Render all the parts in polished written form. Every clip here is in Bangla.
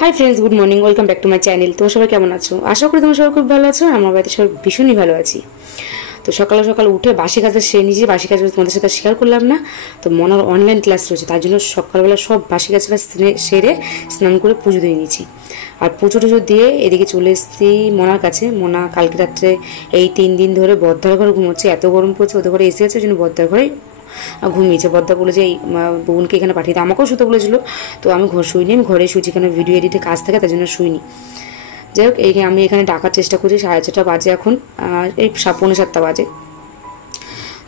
Hi friends, good morning, welcome back to my channel. তোমরা সবাই কেমন আছো? আশা করি তোমরা সবাই খুব ভালো আছো। আমার বাড়িতে সবাই ভীষণই ভালো আছি। তো সকাল সকাল উঠে বাসি কাজটা সেরে নিয়েছি। বাসি কাজ তোমাদের সাথে শেয়ার করলাম না। তো মনার অনলাইন ক্লাস রয়েছে, তার জন্য সকালবেলা সব বাসি কাজটা সেরে স্নান করে পুজো দিয়ে নিয়েছি। আর পুজো টুজো দিয়ে এদিকে চলে এসেছি মনার কাছে। মনা কালকে রাত্রে এই 3 দিন ধরে বদ্দার ঘরে ঘুমোচ্ছে, এত গরম পড়ছে। ওদের ঘরে এসে আছে, ওই জন্য বদ্দার ঘরে ঘুমিয়েছে। বদ্দা বলে যে এই বোনকে এখানে পাঠিয়ে দাও, আমাকেও শুতে বলেছিল। তো আমি ঘর শুইনি, আমি ঘরে শুয়েছি, এখানে ভিডিও এডিটে কাজ থাকে, তার জন্য শুইনি। যাই হোক, আমি এখানে ডাকার চেষ্টা করছি। 6:30 বাজে এখন, এই 7:45 বাজে।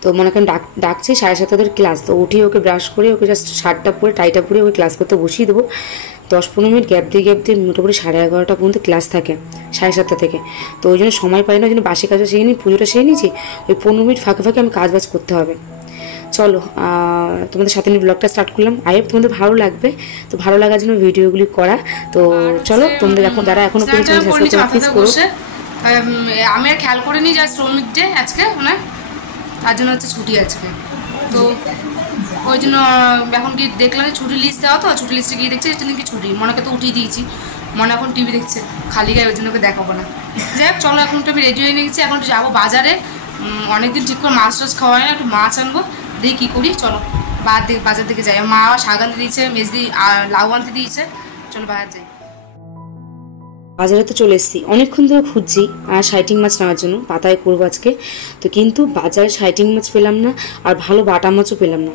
তো মনে করেন ডাকছি 7:30 ক্লাস। তো উঠি ওকে ব্রাশ করে ওকে জাস্ট শার্টটা পরে টাইটা পরে ওকে ক্লাস করতে বসিয়ে দেবো। 10-15 মিনিট গ্যাপ দিয়ে মোটামুটি 11:30 পর্যন্ত ক্লাস থাকে, 7:30 থেকে। তো ওই জন্য সময় পাই না, ওই জন্য বাসি কাজটা সেরে নিই, পুজোটা সেরে নিয়েছি। ওই 15 মিনিট ফাঁকে ফাঁকে আমি কাজ বাজ করতে হবে। চলো, তোমাদের সাথে নিয়ে ব্লগটা স্টার্ট করলাম। আই হোপ তোমাদের ভালো লাগবে। তো ভালো লাগার জন্য ভিডিওগুলি করা। তো চলো, তোমাদের এখন যারা এখনো পর্যন্ত সাবস্ক্রাইব প্লিজ করো। আমি আর খেয়াল করিনি যে শ্রমিক ডে আজকে, মানে তার জন্য হচ্ছে ছুটি আজকে। তো ওই জন্য এখন কি দেখলাম ছুটির লিস্ট দেওয়া, তো ছুটির লিস্টে গিয়ে দেখছি কি ছুটি। মনেকে তো উঠিয়ে দিয়েছি, মনে এখন টিভি দেখছে খালি গায়ে, ওই জন্য ওকে দেখাবো না। যাই হোক, চলো এখন একটু আমি রেডি হয়ে নিয়েছি, এখন যাবো বাজারে। অনেকদিন ঠিক করে মাছ টাছ খাওয়া হয় না, একটু মাছ আনবো, দেখি কী করি। চলো বাজার দিকে যাই। মা শাক আনতে দিয়েছে, মেজদি লাউ আনতে দিয়েছে, চলো বাজার যাই। বাজারে তো চলে এসেছি, অনেকক্ষণ ধরে খুঁজছি আর শাইটিং মাছ নেওয়ার জন্য, পাতায় করবো আজকে। তো কিন্তু বাজারে শাইটিং মাছ পেলাম না, আর ভালো বাটা মাছও পেলাম না।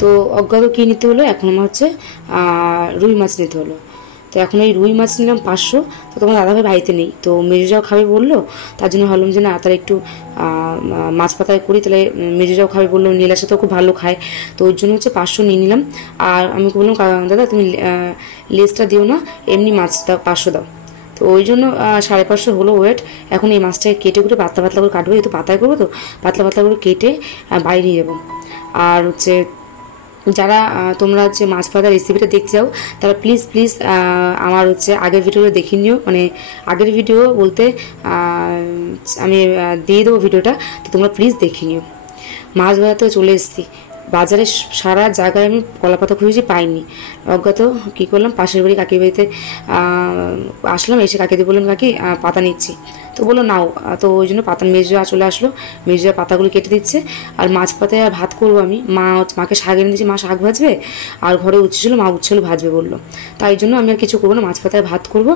তো অজ্ঞাত কী নিতে হলো, এখন আমার হচ্ছে রুই মাছ নিতে হলো। তো এখন এই রুই মাছ নিলাম 500। তো তোমার দাদাভাই বাড়িতে নেই, তো মেজোজাও খাবে বললো, তার জন্য ভাবলাম যে না, তারা একটু মাছ পাতায় করি, তাহলে মেজোজাও খাবে বললো, নীলার সাথেও খুব ভালো খায়। তো ওর জন্য হচ্ছে 500 নিয়ে নিলাম। আর আমি বললাম দাদা তুমি লেজটা দিও না, এমনি মাছটা 500 দাও। তো ওই জন্য 550 হলো ওয়েট। এখন এই মাছটাকে কেটে কুটে পাতলা পাতলা করে কাটবো, যেহেতু পাতায় করবো, তো পাতলা পাতলা করে কেটে বাড়ি নিয়ে যাবো। আর হচ্ছে যারা তোমরা হচ্ছে মাছ ভাজার রেসিপিটা দেখতে চাও, তারা প্লিজ প্লিজ আমার হচ্ছে আগের ভিডিওটা দেখে নিও। মানে আগের ভিডিও বলতে আমি দিয়ে দেবো ভিডিওটা, তো তোমরা প্লিজ দেখে নিও। মাছ ভাজাতে চলে এসেছি বাজারে। সারা জায়গায় আমি কলাপাতা খুঁজেছি, পাইনি। অজ্ঞাত কী করলাম, পাশের বাড়ি কাকির বাড়িতে আসলাম। এসে কাকিদি বললাম কাকি পাতা নিচ্ছি, তো বললো নাও। তো ওই জন্য পাতা মেজরা চলে আসলো, মেজরা পাতাগুলো কেটে দিচ্ছে। আর মাছ পাতায় ভাত করবো আমি। মাকে শাক এনে দিয়েছি, মা শাক ভাজবে। আর ঘরে উচ্ছে ছিল, মা উচ্ছে আলু ভাজবে বললো। তাই জন্য আমি আর কিছু করবো না, মাছ পাতায় ভাত করবো,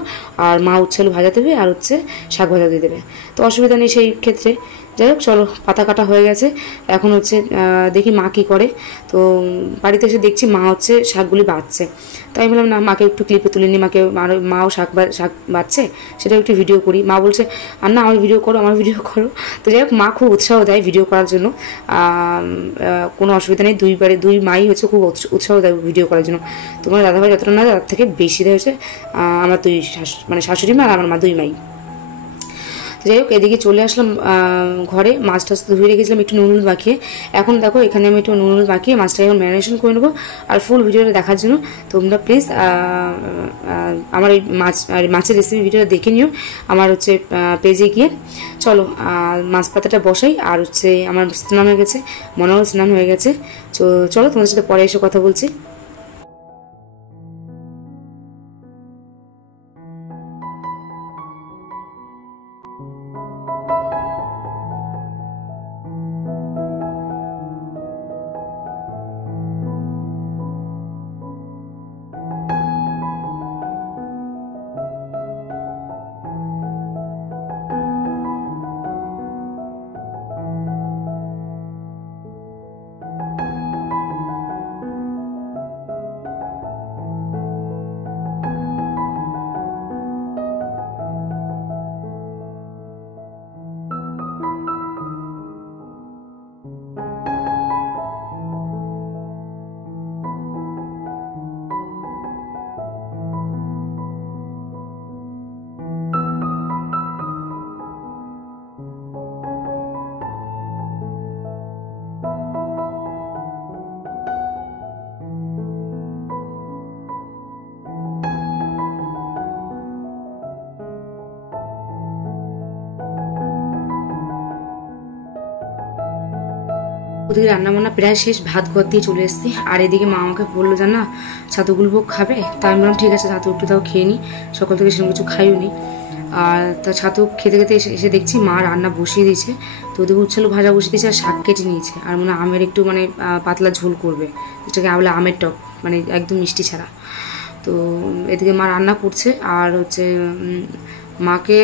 আর মা উচ্ছে আলু ভাজা দেবে, আর হচ্ছে শাক ভাজা দিয়ে দেবে। তো অসুবিধা নেই সেই ক্ষেত্রে। যাই হোক, চলো, পাতা কাটা হয়ে গেছে। এখন হচ্ছে দেখি মা কী করে। তো বাড়িতে এসে দেখছি মা হচ্ছে শাকগুলি বাছছে। তাই বললাম না, মাকে একটু ক্লিপে তুলে নিই, মাও শাক বাছছে, সেটাও একটু ভিডিও করি। মা বলছে আর না, আমার ভিডিও করো, আমার ভিডিও করো। তো যাই হোক, মা খুব উৎসাহ দেয় ভিডিও করার জন্য। কোনো অসুবিধা নেই, দুই মাই হচ্ছে খুব উৎসাহ দেয় ভিডিও করার জন্য। তোমার দাদাভাই যতটা না, তার থেকে বেশি দেয় হচ্ছে আমার মানে শাশুড়ি মা আর আমার মা, দুই মাই। যাই হোক, এদিকে চলে আসলাম ঘরে। মাছ টাছ ধুয়ে রেখেছিলাম একটু নুন মাখিয়ে। এখন দেখো, এখানে আমি একটু নুন মাখিয়ে মাছটাকে এখন ম্যারিনেশন করে নেবো। আর ফুল ভিডিওটা দেখার জন্য তোমরা প্লিজ আমার এই মাছের রেসিপি ভিডিওটা দেখে নিও আমার হচ্ছে পেজে গিয়ে। চলো, মাছ পাতাটা বসাই। আর হচ্ছে আমার স্নান হয়ে গেছে, মনেও স্নান হয়ে গেছে। তো চলো, তোমাদের সাথে পরে এসে কথা বলছি। ওদিকে রান্নাবান্না প্রায় শেষ, ভাত ঘর দিয়ে চলে এসেছি। আর এদিকে মা আমাকে বললো জান না ছাতু গুলবো খাবে, তাই আমি বললাম ঠিক আছে ছাতু একটু তাও খেয়ে নিই, সকাল থেকে সেরকম কিছু খাইও নি। আর তা ছাতু খেতে খেতে এসে দেখছি মা রান্না বসিয়ে দিয়েছে। তো ওদিকে উচ্ছালু ভাজা বসিয়ে দিয়েছে আর শাক কেটে নিয়েছে, আর মনে আমের একটু মানে পাতলা ঝোল করবে, যেটাকে বলে আমের টক, মানে একদম মিষ্টি ছাড়া। তো এদিকে মা রান্না করছে। আর হচ্ছে মাকে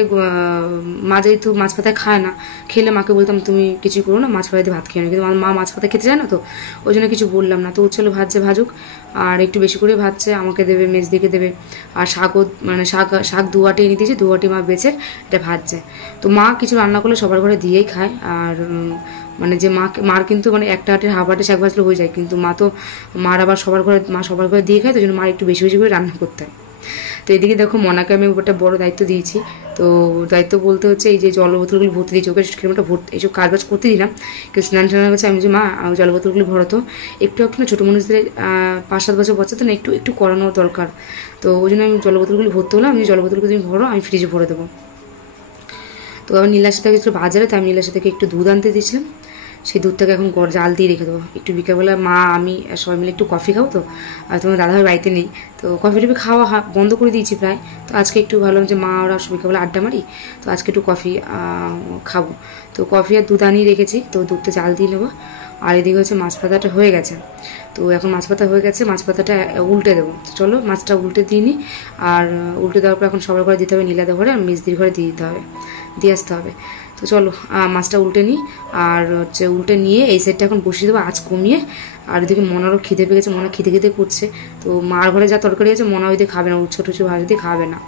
মা যেহেতু মাছ পাতায় খায় না, খেলে মাকে বলতাম তুমি কিছু করো না, মাছ পাতায় ভাত খেয়ে না, কিন্তু আমার মা মাছ পাতা খেতে চায় না, তো ওই জন্য কিছু বললাম না। তো উচ্ছলে ভাজছে ভাজুক, আর একটু বেশি করে ভাজছে, আমাকে দেবে, মেজদিকে দেবে। আর শাকও মানে শাক দুয়াটি এনে দিয়েছে, দুয়াটি মা বেছে এটা ভাজছে। তো মা কিছু রান্না করলে সবার ঘরে দিয়েই খায়। আর মানে যে মার কিন্তু মানে একটা হাটের হাফ হাটে শাক ভাজলে হয়ে যায়, কিন্তু মার আবার সবার ঘরে দিয়ে খায়, তো জন্য মার একটু বেশি বেশি করে রান্না করতে হয়। তো এদিকে দেখো মনাকে আমি একটা বড় দায়িত্ব দিয়েছি। তো দায়িত্ব বলতে হচ্ছে এই যে জল বোতলগুলো ভর্তি দিয়েছি, ওকে কিলোমিটার এইসব কাজ করতে দিলাম, কিন্তু স্নান করছে। আমি যে মা জল বোতলগুলো ভরো তো, একটু না ছোটো মানুষদের 5-7 বছর বাচ্চা তো না, একটু করানো দরকার। তো ওই জন্য আমি জল বোতলগুলো ভরতে হলাম, আমি জল বোতলগুলো তুমি ভরো, আমি ফ্রিজে ভরে দেবো। তো আবার নীলার সাথে গেছিলো বাজারে, তাই আমি নীলার সাথে একটু দুধ আনতে দিয়েছিলাম, সেই দুধটাকে এখন জাল দিয়ে রেখে দেবো। একটু বিকালবেলা মা আমি সবাই মিলে একটু কফি খাবো, তো আর তোমার দাদাভাই বাড়িতে নেই, তো কফি টফি খাওয়া বন্ধ করে দিয়েছি প্রায়। তো আজকে একটু ভাবলাম যে মা ওরা বিকালবেলা আড্ডা মারি, তো আজকে একটু কফি খাবো। তো কফি আর দুধ আনিয়ে রেখেছি, তো দুধটা জাল দিয়ে নেবো। আর এদিকে হচ্ছে মাছ পাতাটা হয়ে গেছে, তো এখন মাছ পাতা হয়ে গেছে, মাছ পাতাটা উল্টে দেবো। তো চলো মাছটা উল্টে দিয়ে নিই। আর উল্টে দেওয়ার পর এখন সবার ঘরে দিতে হবে, নীলাদের ঘরে আর মেজদির ঘরে দিয়ে আসতে হবে। তো চলো মাছটা উল্টে নিই। আর হচ্ছে উল্টে নিয়ে এই সাইডটা এখন বসিয়ে দেবো আঁচ কমিয়ে। আর ওদিকে মনারও খিদে পেয়ে গেছে, মনা খিদে করছে। তো মার ঘরে যা তরকারি আছে মনা ওইদিকে খাবে না, ছোটো ভাজা দিয়ে খাবে না,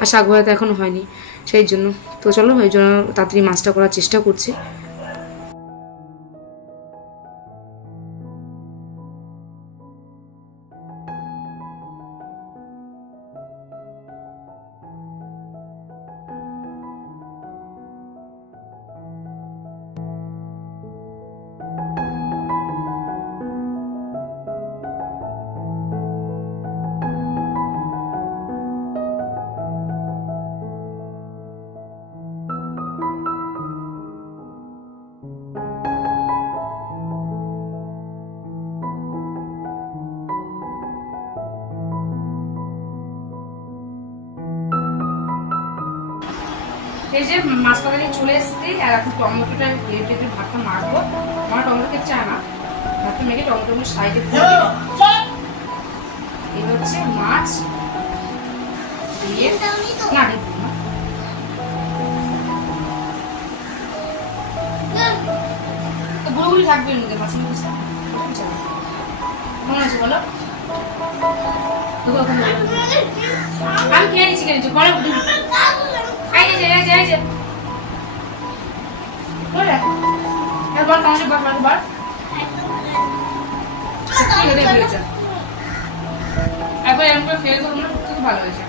আর শাক ভাজা তো এখনও হয়নি সেই জন্য। তো চলো ওই জন্য তাড়াতাড়ি মাছটা করার চেষ্টা করছি। এই যে মাছ পাতা নিয়ে চলে এসেছি, আর এখন টমেটোটা একটু ভাতটা মাখবো। আমার টমেটো খেতে চায় না, ভাতটা মেখে টমেটোগুলো সাইডে এই হচ্ছে মাছ দিয়ে না তো গুঁড়োগুলি থাকবে এর মধ্যে, মাছের মধ্যে মনে আছে বলো? আমি খেয়ে নিচ্ছি পরে একবার টমেটো একবার এরকম করে ফেলে দেবো, খুব ভালো হয়েছে।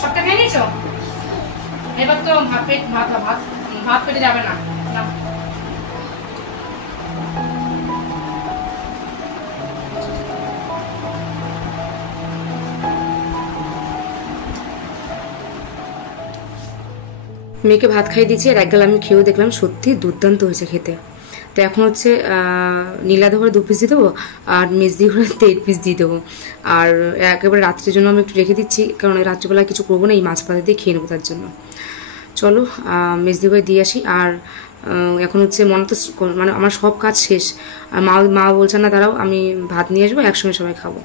সবটা খেয়ে নিয়েছো? এবার তো ভাত পেটে যাবে না। মেয়েকে ভাত খাইয়ে দিয়েছি, আর এক গাল আমি খেয়েও দেখলাম সত্যি দুর্দান্ত হয়েছে খেতে। তো এখন হচ্ছে নীলাদের ঘরে 2 পিস দিয়ে দেবো, আর মেজদি ঘরে 3 পিস দিয়ে দেবো। আর একেবারে রাত্রের জন্য আমি একটু রেখে দিচ্ছি, কারণ রাত্রিবেলা কিছু করবো না, এই মাছ পাতা দিয়ে খেয়ে নেবো তার জন্য। চলো মেজদি ঘরে দিয়ে আসি। আর এখন হচ্ছে মনে তো মানে আমার সব কাজ শেষ, আর মা বলছে না দাঁড়াও আমি ভাত নিয়ে আসবো, একসঙ্গে সবাই খাবো।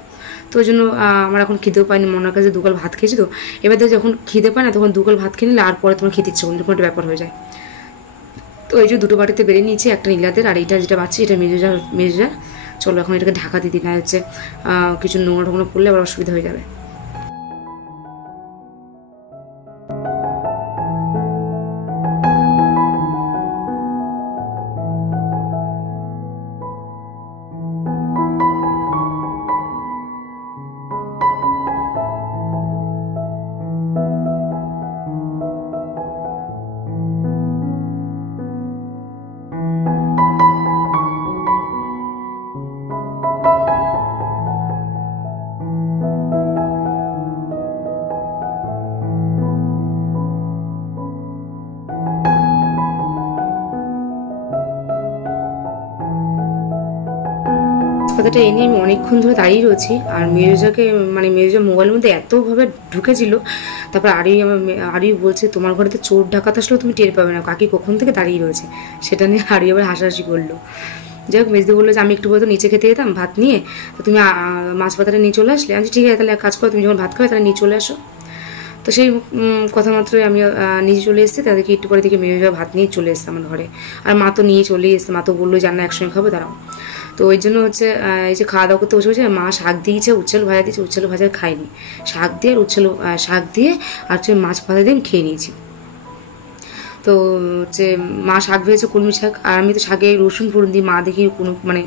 তো ওই জন্য আমার এখন খিদেও পাইনি, মনের কাছে 2 গাল ভাত খেয়েছি। তো এবার দেখো যখন খিদে পায় না তখন 2 গাল ভাত খেয়ে নিলে আর পরে তোমার খেতে ইচ্ছে করলে কোনো একটা ব্যাপার হয়ে যায়। তো এই যে 2টো বাটিতে বেরিয়ে নিয়েছি, একটা নীলাদের আর এইটা যেটা বাচ্চা এটা মেজুজার। চলো এখন এটাকে ঢাকা দিয়ে দিই, না হচ্ছে কিছু নোংরা টোংরা পড়লে আবার অসুবিধা হয়ে যাবে। পাতাটা এনে আমি অনেকক্ষণ ধরে দাঁড়িয়ে রয়েছি। আর মেরুজাকে মানে মেরুজা মোবাইলের মধ্যে এতভাবে ঢুকেছিল, তারপর আরই বলছে তোমার ঘরে তো চোর ডাকাত আসলেও তুমি টের পাবে না, কাকি কখন থেকে দাঁড়িয়ে রয়েছে। সেটা নিয়ে আরই আবার হাসাহাসি করলো। যাই হোক মেজদি বললো যে আমি একটু বলতো নিচে খেতে যেতাম ভাত নিয়ে, তো তুমি মাছ পাতাটা নিয়ে চলে আসলে। আমি ঠিক আছে তাহলে এক কাজ করো, তুমি যখন ভাত খাবে তাহলে নিয়ে চলে আসো। তো সেই কথা মাত্রই আমি নিচে চলে এসেছি, তাদেরকে একটু পরে থেকে মেয়ে ভাত নিয়ে চলে এসেছে আমার ঘরে। আর মা তো নিয়ে চলে এসছে, মা তো বললো যে না একসঙ্গে খাবো দাঁড়াও। তো ওই জন্য হচ্ছে এই যে খাওয়া দাওয়া করতে বসে বসে মা শাক দিয়েছে, উচ্ছেল ভাজা দিয়েছে, উচ্ছেল ভাজা খাইনি, শাক দিয়ে আর শাক দিয়ে আর হচ্ছে মাছ ভাজা দিয়ে আমি খেয়ে নিয়েছি। তো হচ্ছে মা শাক ভেজেছে কলমি শাক, আর আমি তো শাকে রসুন ফোড়ন দিই, মা দেখি কোনো মানে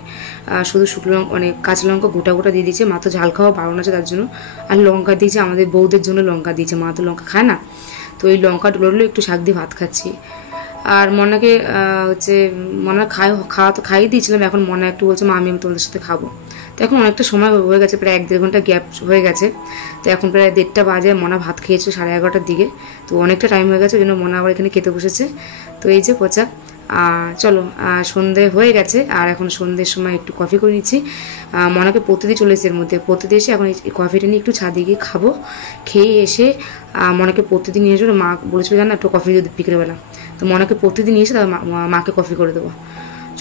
শুধু শুকনো লঙ্কা মানে কাঁচা লঙ্কা গোটা গোটা দিয়ে দিয়েছে। মা তো ঝাল খাওয়া বারণ আছে তার জন্য, আর লঙ্কা দিয়েছে আমাদের বউদের জন্য লঙ্কা দিয়েছে, মা তো লঙ্কা খায় না। তো এই লঙ্কা ডুলোগুলো একটু শাক দিয়ে ভাত খাচ্ছি। আর মনাকে হচ্ছে খাওয়া তো খাইয়ে দিয়েছিলাম, এখন মনা একটু বলছে মা আমি তোমাদের সাথে খাবো। তো এখন অনেকটা সময় হয়ে গেছে, প্রায় 1-1.5 ঘন্টা গ্যাপ হয়ে গেছে। তো এখন প্রায় 1:30টা বাজে, মনা ভাত খেয়েছে 11:30টার দিকে। তো অনেকটা টাইম হয়ে গেছে, ওই জন্য মনা আবার এখানে খেতে বসেছে। তো এই যে পচা চলো সন্ধে হয়ে গেছে, আর এখন সন্ধ্যের সময় একটু কফি করে নিচ্ছি। মনাকে পড়তে দিয়ে চলে এসে এর মধ্যে পড়তে দিয়ে এসে এখন এই কফিটা নিয়ে একটু ছাদে গিয়ে খাবো। খেয়ে এসে মনাকে পড়তে দিয়ে নিয়ে আসবো, মা বলেছিল জানো একটু কফি যদি বিকেলবেলা, তো মনাকে পড়তে দিয়ে নিয়ে এসে তারপর মাকে কফি করে দেবো।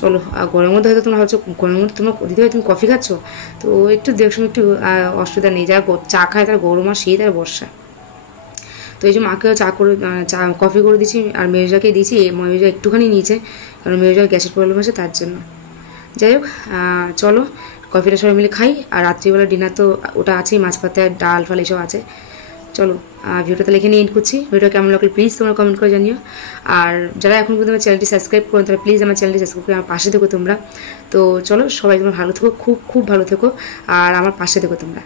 চলো গরমের মধ্যে হয়তো তোমরা ভাবছো গরমের মধ্যে তোমার দিতে হয় তুমি কফি খাচ্ছ, তো একটু দেখছো একটু অসুবিধা নেই, যারা চা খায় তার গরম আর শীত আর বর্ষা। তো এই যে মাকেও কফি করে দিচ্ছি, আর মেরুজাকে দিয়েছি, মেরুজা একটুখানি নিয়েছে কারণ মেরুজার গ্যাসের প্রবলেম আছে তার জন্য। যাই হোক চলো কফিটা সবাই মিলে খাই, আর রাত্রিবেলা ডিনার তো ওটা আছেই, মাছ পাতা ডাল ফাল এসব আছে। চলো ভিডিওটা তাহলে এখানে এন্ড করছি। ভিডিও কেমন লাগলো প্লিজ তোমরা কমেন্ট করে জানিও, আর যারা এখন পর্যন্ত আমার চ্যানেলটি সাবস্ক্রাইব করো তারা প্লিজ আমার চ্যানেলটি সাবস্ক্রাইব করে আমার পাশে থেকো তোমরা। তো চলো সবাই তোমরা ভালো থেকো, খুব খুব ভালো থেকো, আর আমার পাশে থেকো তোমরা।